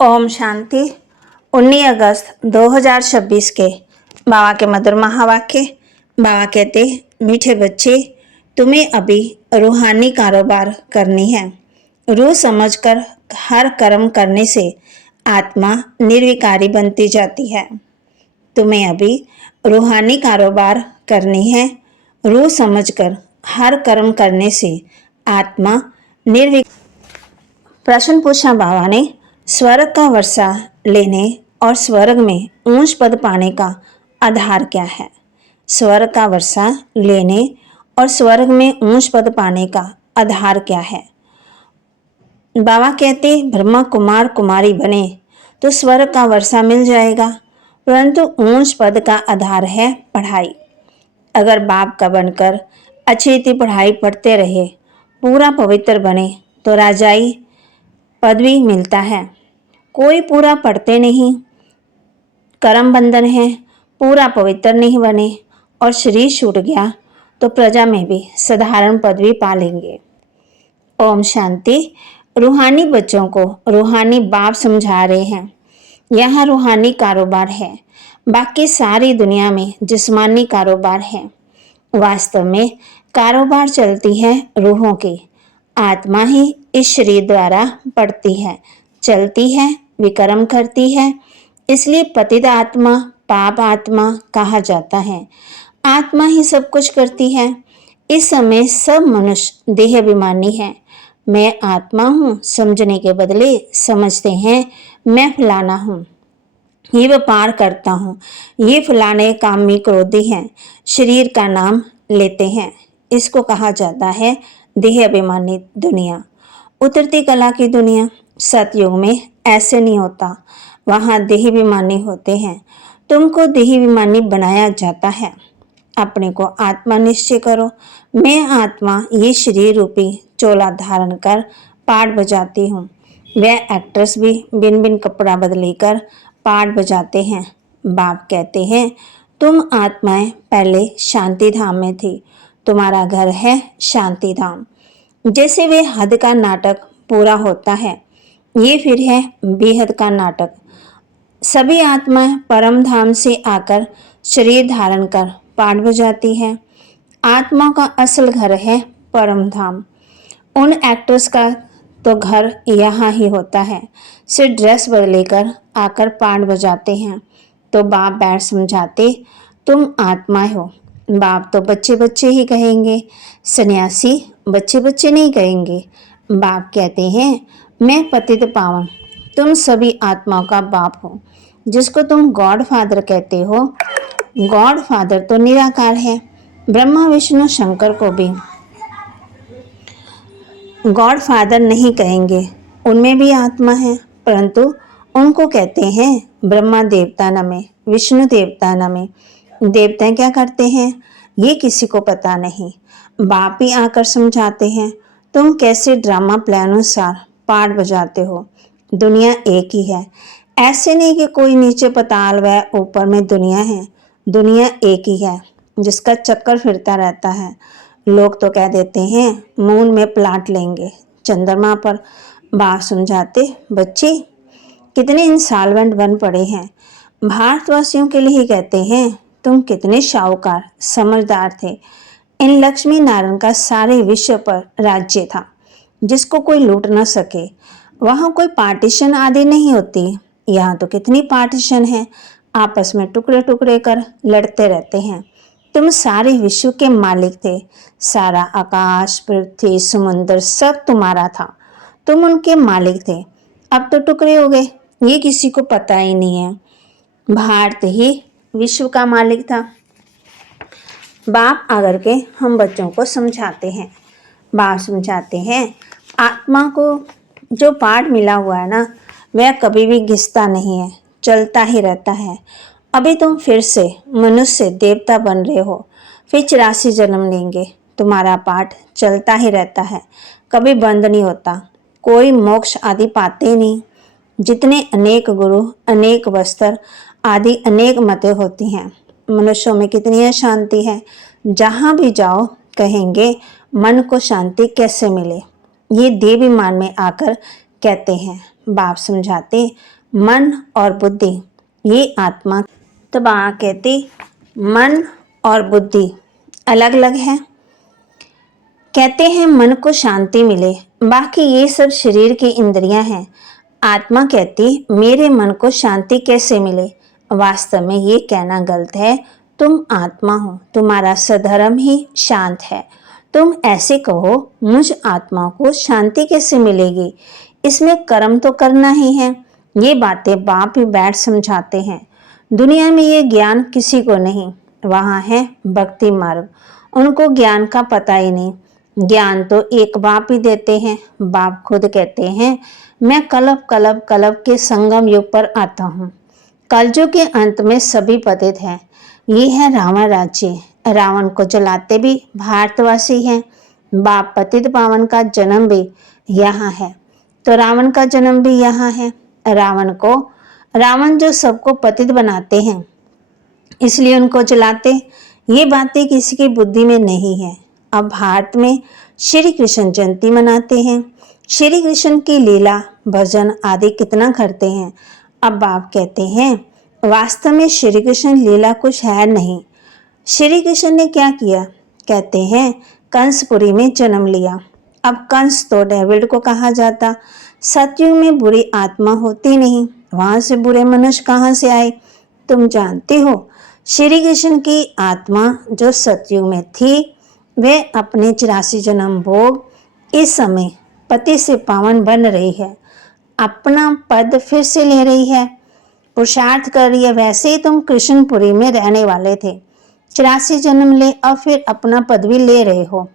ओम शांति। 19 अगस्त 2026 के बाबा के मधुर महावाक्य। बाबा कहते, मीठे बच्चे, तुम्हें अभी रूहानी कारोबार करनी है। रूह समझकर हर कर्म करने से आत्मा निर्विकारी बनती जाती है। तुम्हें अभी रूहानी कारोबार करनी है। रूह समझकर हर कर्म करने से आत्मा निर्विकारी। प्रश्न पूछा बाबा ने, स्वर्ग का वर्षा लेने और स्वर्ग में ऊंच पद पाने का आधार क्या है? स्वर्ग का वर्षा लेने और स्वर्ग में ऊंच पद पाने का आधार क्या है? बाबा कहते, ब्रह्मा कुमार कुमारी बने तो स्वर्ग का वर्षा मिल जाएगा, परंतु ऊंच पद का आधार है पढ़ाई। अगर बाप का बनकर अच्छी रीति पढ़ाई पढ़ते रहे, पूरा पवित्र बने तो राजाई पदवी मिलता है। कोई पूरा पढ़ते नहीं, कर्म बंधन है, पूरा पवित्र नहीं बने और शरीर छूट गया तो प्रजा में भी साधारण पदवी पा लेंगे। ओम शांति। रूहानी बच्चों को रूहानी बाप समझा रहे हैं। यहाँ रूहानी कारोबार है, बाकी सारी दुनिया में जिस्मानी कारोबार है। वास्तव में कारोबार चलती है रूहों की। आत्मा ही इस शरीर द्वारा पढ़ती है, चलती है, विकर्म करती है। इसलिए पतित आत्मा, पाप आत्मा कहा जाता है। आत्मा ही सब कुछ करती है। इस समय सब मनुष्य देह अभिमानी है। मैं आत्मा हूँ समझने के बदले समझते हैं मैं फलाना हूँ, ये व्यापार करता हूँ, ये फलाने कामी क्रोधी हैं, शरीर का नाम लेते हैं। इसको कहा जाता है देह अभिमानी दुनिया, उतरती कला की दुनिया। सतयुग में ऐसे नहीं होता, वहाँ देह अभिमानी होते हैं। तुमको देह अभिमानी बनाया जाता है। अपने को आत्मा निश्चय करो। मैं आत्मा ये शरीर रूपी चोला धारण कर पाठ बजाती हूँ। वह एक्ट्रेस भी बिन बिन कपड़ा बदली कर पाठ बजाते हैं। बाप कहते हैं, तुम आत्माएं पहले शांति धाम में थी, तुम्हारा घर है शांति धाम। जैसे वे हद का नाटक पूरा होता है, ये फिर है बेहद का नाटक। सभी आत्माएं परम धाम से आकर शरीर धारण कर पाठ बजाती है। आत्मा का असल घर है परम धाम। उन एक्टर्स का तो घर यहाँ ही होता है, सिर्फ ड्रेस बदलेकर आकर पाठ बजाते हैं। तो बाप बैठ समझाते, तुम आत्मा हो। बाप तो बच्चे बच्चे ही कहेंगे, सन्यासी बच्चे बच्चे नहीं कहेंगे। बाप कहते हैं, मैं पतित पावन, तुम सभी आत्माओं का बाप हो। जिसको तुम गॉड फादर कहते हो, गॉड फादर तो निराकार है। ब्रह्मा विष्णु शंकर को भी गॉड फादर नहीं कहेंगे, उनमें भी आत्मा है, परंतु उनको कहते हैं ब्रह्मा देवता नमे, विष्णु देवता नमे। देवता क्या करते हैं ये किसी को पता नहीं। बाप ही आकर समझाते हैं, तुम कैसे ड्रामा प्लान अनुसार पाठ बजाते हो। दुनिया एक ही है, ऐसे नहीं कि कोई नीचे पताल व ऊपर में दुनिया है। दुनिया एक ही है जिसका चक्कर फिरता रहता है। लोग तो कह देते हैं मून में प्लाट लेंगे, चंद्रमा पर। बाप समझाते, बच्चे कितने इंसॉल्वेंट बन पड़े हैं। भारतवासियों के लिए ही कहते हैं, तुम कितने शाहूकार समझदार थे। इन लक्ष्मी नारायण का सारे विश्व पर राज्य था, जिसको कोई लूट न सके। वहाँ कोई पार्टीशन आदि नहीं होती। यहाँ तो कितनी पार्टीशन है, आपस में टुकड़े टुकड़े कर लड़ते रहते हैं। तुम सारे विश्व के मालिक थे। सारा आकाश, पृथ्वी, समुद्र सब तुम्हारा था, तुम उनके मालिक थे। अब तो टुकड़े हो गए, ये किसी को पता ही नहीं है। भारत ही विश्व का मालिक था। बाप आकर के हम बच्चों को समझाते हैं। बाप समझाते हैं, आत्मा को जो पाठ मिला हुआ है ना, वह कभी भी घिसता नहीं है, चलता ही रहता है। अभी तुम फिर से मनुष्य देवता बन रहे हो, फिर 84 जन्म लेंगे। तुम्हारा पाठ चलता ही रहता है, कभी बंद नहीं होता। कोई मोक्ष आदि पाते नहीं। जितने अनेक गुरु, अनेक वस्त्र आदि अनेक मतें होती हैं। मनुष्यों में कितनी अशांति है। जहाँ भी जाओ कहेंगे मन को शांति कैसे मिले। ये देवाभिमान में आकर कहते हैं। बाप समझाते मन और बुद्धि ये आत्मा। तो बाबा कहते मन और बुद्धि अलग अलग है। कहते हैं मन को शांति मिले, बाकी ये सब शरीर की इंद्रियां हैं। आत्मा कहती मेरे मन को शांति कैसे मिले। वास्तव में ये कहना गलत है। तुम आत्मा हो, तुम्हारा स्वधर्म ही शांत है। तुम ऐसे कहो मुझ आत्मा को शांति कैसे मिलेगी, इसमें कर्म तो करना ही है। ये बातें बाप ही बैठ समझाते हैं। दुनिया में ये ज्ञान किसी को नहीं। वहाँ है भक्ति मार्ग, उनको ज्ञान का पता ही नहीं। ज्ञान तो एक बाप ही देते हैं। बाप खुद कहते हैं मैं कलप कलप कलप के संगम युग पर आता हूँ। कलयुग के अंत में सभी पतित हैं। ये है रावण राज्य। रावण को जलाते भी भारतवासी हैं। बाप पतित पावन का जन्म भी यहाँ है, तो रावण का जन्म भी यहाँ है। रावण जो सबको पतित बनाते हैं, इसलिए उनको जलाते। ये बातें किसी की बुद्धि में नहीं है। अब भारत में श्री कृष्ण जयंती मनाते हैं। श्री कृष्ण की लीला भजन आदि कितना करते हैं। अब बाप कहते हैं वास्तव में श्री कृष्ण लीला कुछ है नहीं। श्री कृष्ण ने क्या किया। कहते हैं कंसपुरी में जन्म लिया। अब कंस तो डेविड को कहा जाता। सतयुग में बुरी आत्मा होती नहीं, वहां से बुरे मनुष्य कहाँ से आए। तुम जानते हो श्री कृष्ण की आत्मा जो सतयुग में थी, वे अपने 84 जन्म भोग इस समय पति से पावन बन रही है। अपना पद फिर से ले रही है, पुरुषार्थ कर रही है। वैसे ही तुम कृष्णपुरी में रहने वाले थे, 84 जन्म ले, अब फिर अपना पद भी ले रहे हो।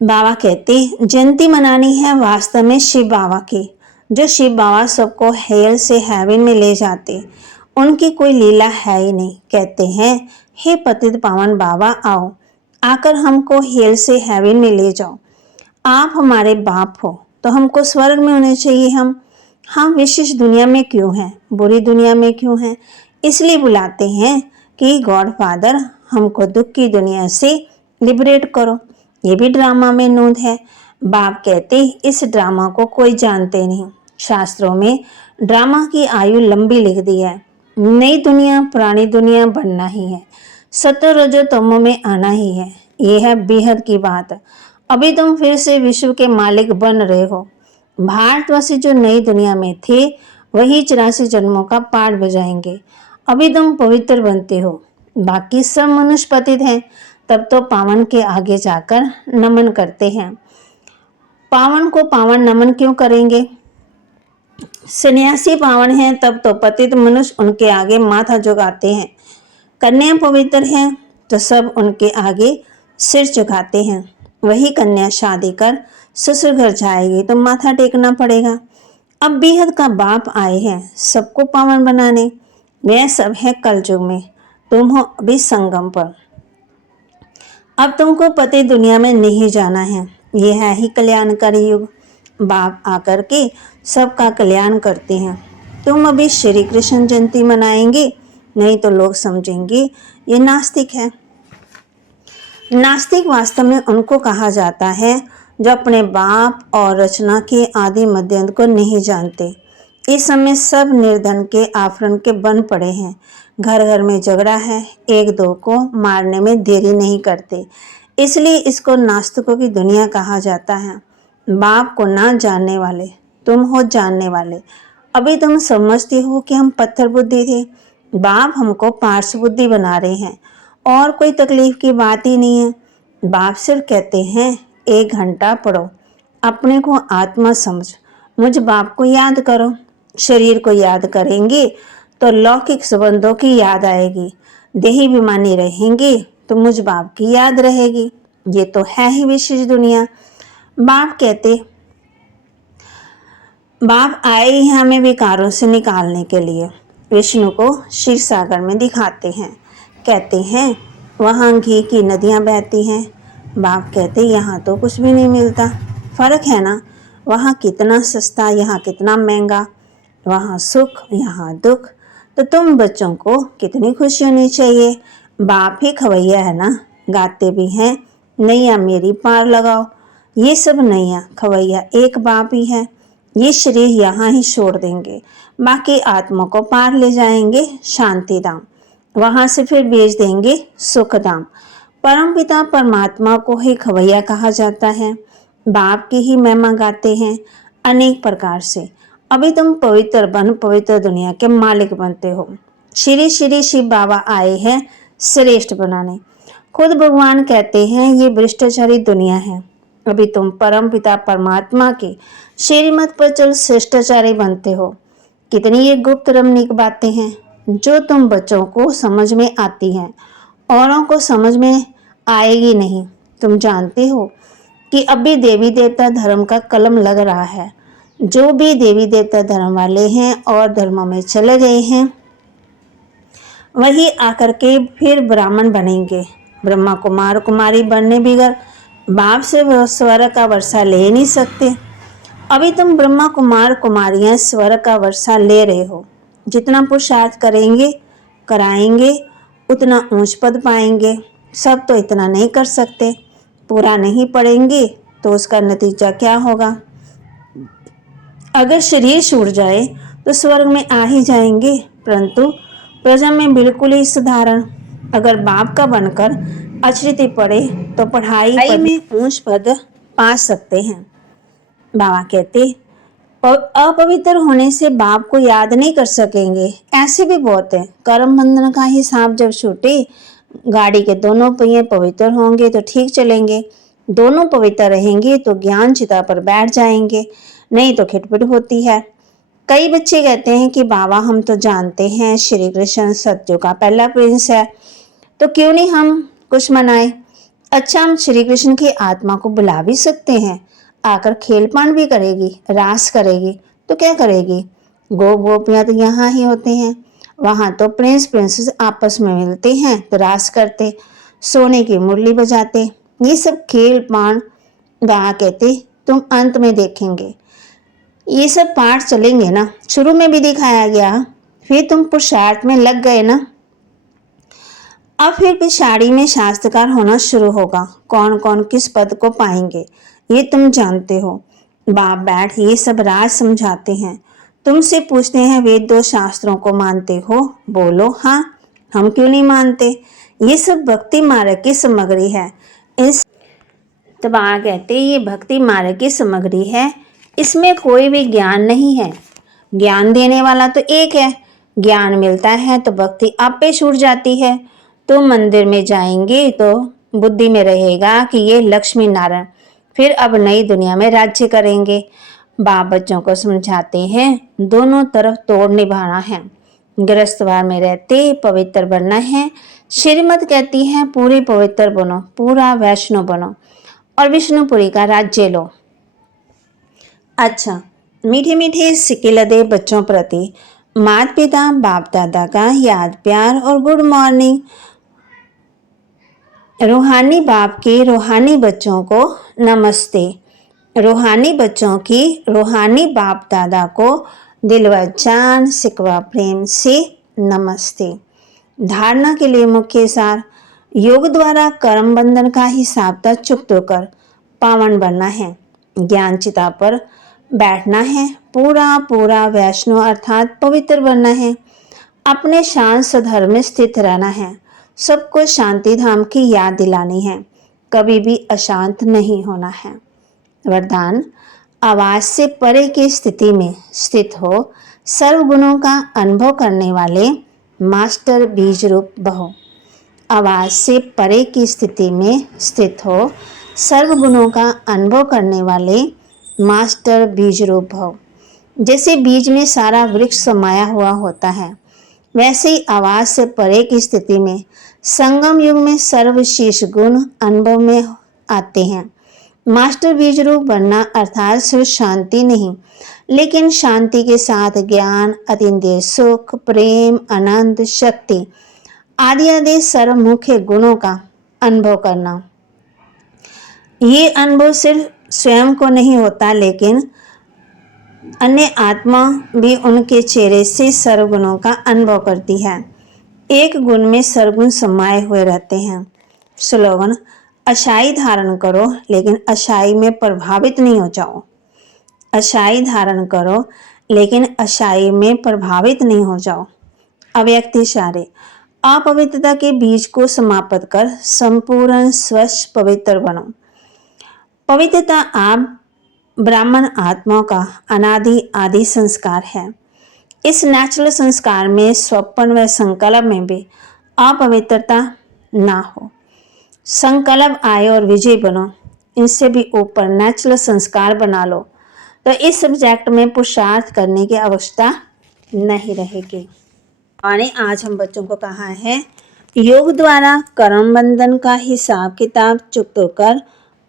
बाबा कहते जयंती मनानी है वास्तव में शिव बाबा की, जो शिव बाबा सबको हेल से हेवन में ले जाते। उनकी कोई लीला है ही नहीं। कहते हैं हे पतित पावन बाबा आओ, आकर हमको हेल से हेवन में ले जाओ। आप हमारे बाप हो तो हमको स्वर्ग में होने चाहिए। हम विशेष दुनिया में क्यों हैं, बुरी दुनिया में क्यों हैं। इसलिए बुलाते हैं कि गॉड फादर हमको दुख की दुनिया से लिबरेट करो। ये भी ड्रामा में नोंद है। बाप कहते इस ड्रामा को कोई जानते नहीं। शास्त्रों में ड्रामा की आयु लंबी लिख दी है। नई दुनिया पुरानी दुनिया बनना ही है, सतो रजो तमो में आना ही है। ये है बेहद की बात। अभी तुम फिर से विश्व के मालिक बन रहे हो। भारतवासी जो नई दुनिया में थे वही 84 जन्मों का पाठ बजाएंगे। अभी तुम पवित्र बनते हो, बाकी सब मनुष्य पतित हैं। तब तो पावन के आगे जाकर नमन करते हैं। पावन को पावन नमन क्यों करेंगे। सन्यासी पावन हैं, तब तो पतित मनुष्य उनके आगे माथा झुकाते हैं। कन्या पवित्र हैं तो सब उनके आगे सिर झुकाते हैं। वही कन्या शादी कर ससुर घर जाएगी तो माथा टेकना पड़ेगा। अब बेहद का बाप आए हैं सबको पावन बनाने। वह सब है कलयुग में, तुम हो अभी संगम पर। अब तुमको पति दुनिया में नहीं जाना है। यह है ही कल्याणकारी युग। बाप आकर के सबका कल्याण करते हैं। तुम अभी श्री कृष्ण जयंती मनाएंगे, नहीं तो लोग समझेंगे ये नास्तिक है। नास्तिक वास्तव में उनको कहा जाता है जो अपने बाप और रचना के आदि मध्यांत को नहीं जानते। इस समय सब निर्धन के आफरण के बन पड़े हैं। घर घर में झगड़ा है, एक दो को मारने में देरी नहीं करते। इसलिए इसको नास्तिकों की दुनिया कहा जाता है। बाप को ना जानने वाले तुम हो जानने वाले। अभी तुम समझते हो कि हम पत्थर बुद्धि थे, बाप हमको पार्श्व बुद्धि बना रहे हैं और कोई तकलीफ की बात ही नहीं है। बाप सिर्फ कहते हैं 1 घंटा पढ़ो, अपने को आत्मा समझ, मुझ बाप को याद करो। शरीर को याद करेंगे तो लौकिक संबंधों की याद आएगी, देही विमानी रहेंगी तो मुझ बाप की याद रहेगी। ये तो है ही विशेष दुनिया। बाप कहते बाप आए ही हमें विकारों से निकालने के लिए। विष्णु को क्षीर सागर में दिखाते हैं। कहते हैं वहाँ घी की नदियाँ बहती हैं। बाप कहते यहाँ तो कुछ भी नहीं मिलता। फर्क है ना, वहाँ कितना सस्ता, यहाँ कितना महंगा। वहाँ सुख, यहाँ दुख। तो तुम बच्चों को कितनी खुशी होनी चाहिए। बाप ही खवैया है ना, गाते भी हैं नैया मेरी पार लगाओ। ये सब नैया खवैया एक बाप ही है। ये शरीर यहाँ ही छोड़ देंगे, बाकी आत्मा को पार ले जाएंगे शांति धाम, वहां से फिर भेज देंगे सुख धाम। परमपिता परमात्मा को ही खवैया कहा जाता है। बाप की ही महिमा गाते हैं अनेक प्रकार से। अभी तुम पवित्र बन पवित्र दुनिया के मालिक बनते हो। श्री श्री शिव बाबा आए हैं श्रेष्ठ बनाने। खुद भगवान कहते हैं ये भ्रष्टाचारी दुनिया है। अभी तुम परम पिता परमात्मा के श्रीमत पर चल श्रेष्ठाचारी बनते हो। कितनी ये गुप्त रमणीक बातें हैं जो तुम बच्चों को समझ में आती हैं, औरों को समझ में आएगी नहीं। तुम जानते हो कि अभी देवी देवता धर्म का कलम लग रहा है। जो भी देवी देवता धर्म वाले हैं और धर्मों में चले गए हैं वही आकर के फिर ब्राह्मण बनेंगे। ब्रह्मा कुमार कुमारी बनने बिगर बाप से स्वर्ग का वर्षा ले नहीं सकते। अभी तुम ब्रह्मा कुमार कुमारियां स्वर्ग का वर्षा ले रहे हो। जितना पुरुषार्थ करेंगे कराएंगे उतना ऊंच पद पाएंगे। सब तो इतना नहीं कर सकते। पूरा नहीं पढ़ेंगे तो उसका नतीजा क्या होगा? अगर शरीर छूट जाए तो स्वर्ग में आ ही जाएंगे, परंतु प्रजा में बिल्कुल ही साधारण। अगर बाप का बनकर अचरित पढ़े तो पढ़ाई में ऊंच पद पा सकते हैं। बाबा कहते अपवित्र होने से बाप को याद नहीं कर सकेंगे। ऐसे भी बहुत है। कर्म बंधन का हिसाब जब छूटे, गाड़ी के दोनों पहिए पवित्र होंगे तो ठीक चलेंगे, दोनों पवित्र रहेंगे तो ज्ञान चिता पर बैठ जाएंगे, नहीं तो खिटपिट होती है। कई बच्चे कहते हैं कि बाबा हम तो जानते हैं श्री कृष्ण सत्यों का पहला प्रिंस है, तो क्यों नहीं हम कुछ मनाए। अच्छा, हम श्री कृष्ण की आत्मा को बुला भी सकते हैं, आकर खेलपान भी करेगी, रास करेगी तो क्या करेगी। गोपियां तो यहाँ ही होते हैं, वहां तो प्रिंस प्रिंसेस आपस में मिलते हैं तो रास करते, सोने की मुरली बजाते। ये सब खेल पान बाबा कहते तुम अंत में देखेंगे। ये सब पाठ चलेंगे ना, शुरू में भी दिखाया गया, फिर तुम पुरुषार्थ में लग गए ना, अब फिर पिछाड़ी में शास्त्रकार होना शुरू होगा। कौन कौन किस पद को पाएंगे ये तुम जानते हो। बाप बैठ ये सब राज समझाते हैं। तुमसे पूछते हैं वेद दो शास्त्रों को मानते हो? बोलो हाँ। हम क्यों नहीं मानते? ये सब भक्ति मार्ग की सामग्री है। इस तो बाबा कहते ये भक्ति मार्ग की सामग्री है, इसमें कोई भी ज्ञान नहीं है। ज्ञान देने वाला तो एक है। ज्ञान मिलता है तो भक्ति आपे छूट जाती है। तो मंदिर में जाएंगे तो बुद्धि में रहेगा कि ये लक्ष्मी नारायण फिर अब नई दुनिया में राज्य करेंगे। बाप बच्चों को समझाते हैं दोनों तरफ तोड़ निभाना है। गृहस्थवार में रहते पवित्र बनना है। श्रीमत कहती है पूरी पवित्र बनो, पूरा वैष्णव बनो और विष्णुपुरी का राज्य लो। अच्छा, मीठे मीठे सिक्के लदे बच्चों प्रति माता पिता बाप दादा का याद प्यार और गुड मॉर्निंग। रूहानी बाप के रूहानी बच्चों को नमस्ते। रूहानी बच्चों की रूहानी बाप दादा को दिल व जान सिकवा प्रेम से नमस्ते। धारणा के लिए मुख्य सार, योग द्वारा कर्म बंधन का हिसाब चुक्त होकर पावन बनना है। ज्ञान चिता पर बैठना है। पूरा पूरा वैष्णव अर्थात पवित्र बनना है। अपने शांत सधर्म में स्थित रहना है। सबको शांति धाम की याद दिलानी है। कभी भी अशांत नहीं होना है। वरदान, आवाज से परे की स्थिति में स्थित हो, सर्व गुणों का अनुभव करने वाले मास्टर बीज रूप बहो। आवाज से परे की स्थिति में स्थित हो, सर्व गुणों का अनुभव करने वाले मास्टर बीज रूप भव। जैसे बीज में सारा वृक्ष समाया हुआ होता है, वैसे ही आवाज से परे की स्थिति में संगम युग में सर्वशीष गुण अनुभव में आते हैं। मास्टर बीज रूप बनना अर्थात सिर्फ शांति नहीं, लेकिन शांति के साथ ज्ञान, अतीन्द्रिय सुख, प्रेम, आनंद, शक्ति आदि आदि सर्व मुख्य गुणों का अनुभव करना। ये अनुभव सिर्फ स्वयं को नहीं होता, लेकिन अन्य आत्मा भी उनके चेहरे से सर्वगुणों का अनुभव करती है। एक गुण में सर्वगुण समाये हुए रहते हैं। स्लोगन, अच्छाई धारण करो लेकिन अच्छाई में प्रभावित नहीं हो जाओ। अच्छाई धारण करो लेकिन अच्छाई में प्रभावित नहीं हो जाओ। अव्यक्त इशारे, अपवित्रता के बीज को समाप्त कर संपूर्ण स्वच्छ पवित्र बनो। पवित्रता आप ब्राह्मण आत्माओं का अनादि आदि संस्कार है। इस नेचुरल संस्कार में स्वप्न व संकल्प में भी अपवित्रता ना हो। संकल्प आए और विजय बनो, इनसे भी ऊपर नेचुरल संस्कार बना लो तो इस सब्जेक्ट में पुरुषार्थ करने की आवश्यकता नहीं रहेगी। और आज हम बच्चों को कहा है योग द्वारा कर्म बंधन का हिसाब किताब चुक्त होकर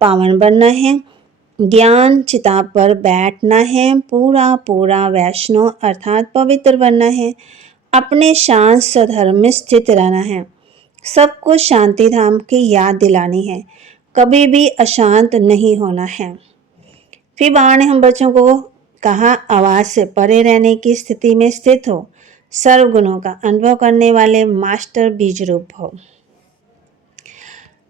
पावन बनना है। ज्ञान चिता पर बैठना है, पूरा पूरा वैष्णव अर्थात पवित्र बनना है। अपने शांत स्वधर्म में स्थित रहना है। सबको शांति धाम की याद दिलानी है, कभी भी अशांत नहीं होना है। फिर बाबा ने हम बच्चों को कहा आवाज से परे रहने की स्थिति में स्थित हो, सर्व गुणों का अनुभव करने वाले मास्टर बीज रूप हो।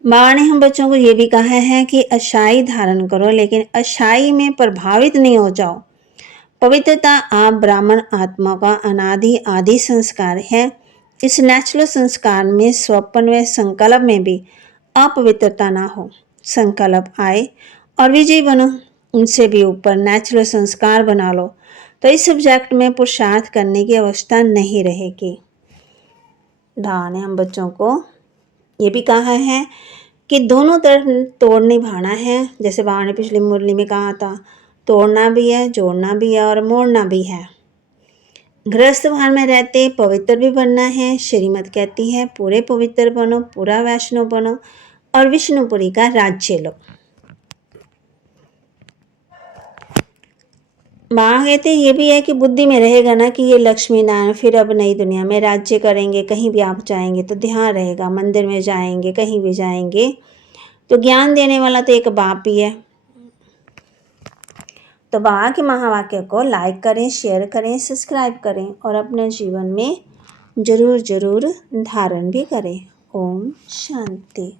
बाबा ने हम बच्चों को ये भी कहा है कि अच्छाई धारण करो लेकिन अच्छाई में प्रभावित नहीं हो जाओ। पवित्रता आप ब्राह्मण आत्मा का अनादि आदि संस्कार है। इस नेचुरल संस्कार में स्वप्न व संकल्प में भी अपवित्रता ना हो। संकल्प आए और विजयी बनो, उनसे भी ऊपर नेचुरल संस्कार बना लो तो इस सब्जेक्ट में पुरुषार्थ करने की आवश्यकता नहीं रहेगी। बाबा ने हम बच्चों को ये भी कहा है कि दोनों तरफ तोड़ निभाना है। जैसे बाबा ने पिछली मुरली में कहा था, तोड़ना भी है, जोड़ना भी है और मोड़ना भी है। गृहस्थ भाव में रहते पवित्र भी बनना है। श्रीमत कहती है पूरे पवित्र बनो, पूरा वैष्णव बनो और विष्णुपुरी का राज्य लो। माँ कहते ये भी है कि बुद्धि में रहेगा ना कि ये लक्ष्मी नारायण फिर अब नई दुनिया में राज्य करेंगे। कहीं भी आप जाएंगे तो ध्यान रहेगा, मंदिर में जाएंगे, कहीं भी जाएंगे तो ज्ञान देने वाला तो एक बाप ही है। तो बाबा के महावाक्य को लाइक करें, शेयर करें, सब्सक्राइब करें और अपने जीवन में जरूर जरूर धारण भी करें। ओम शांति।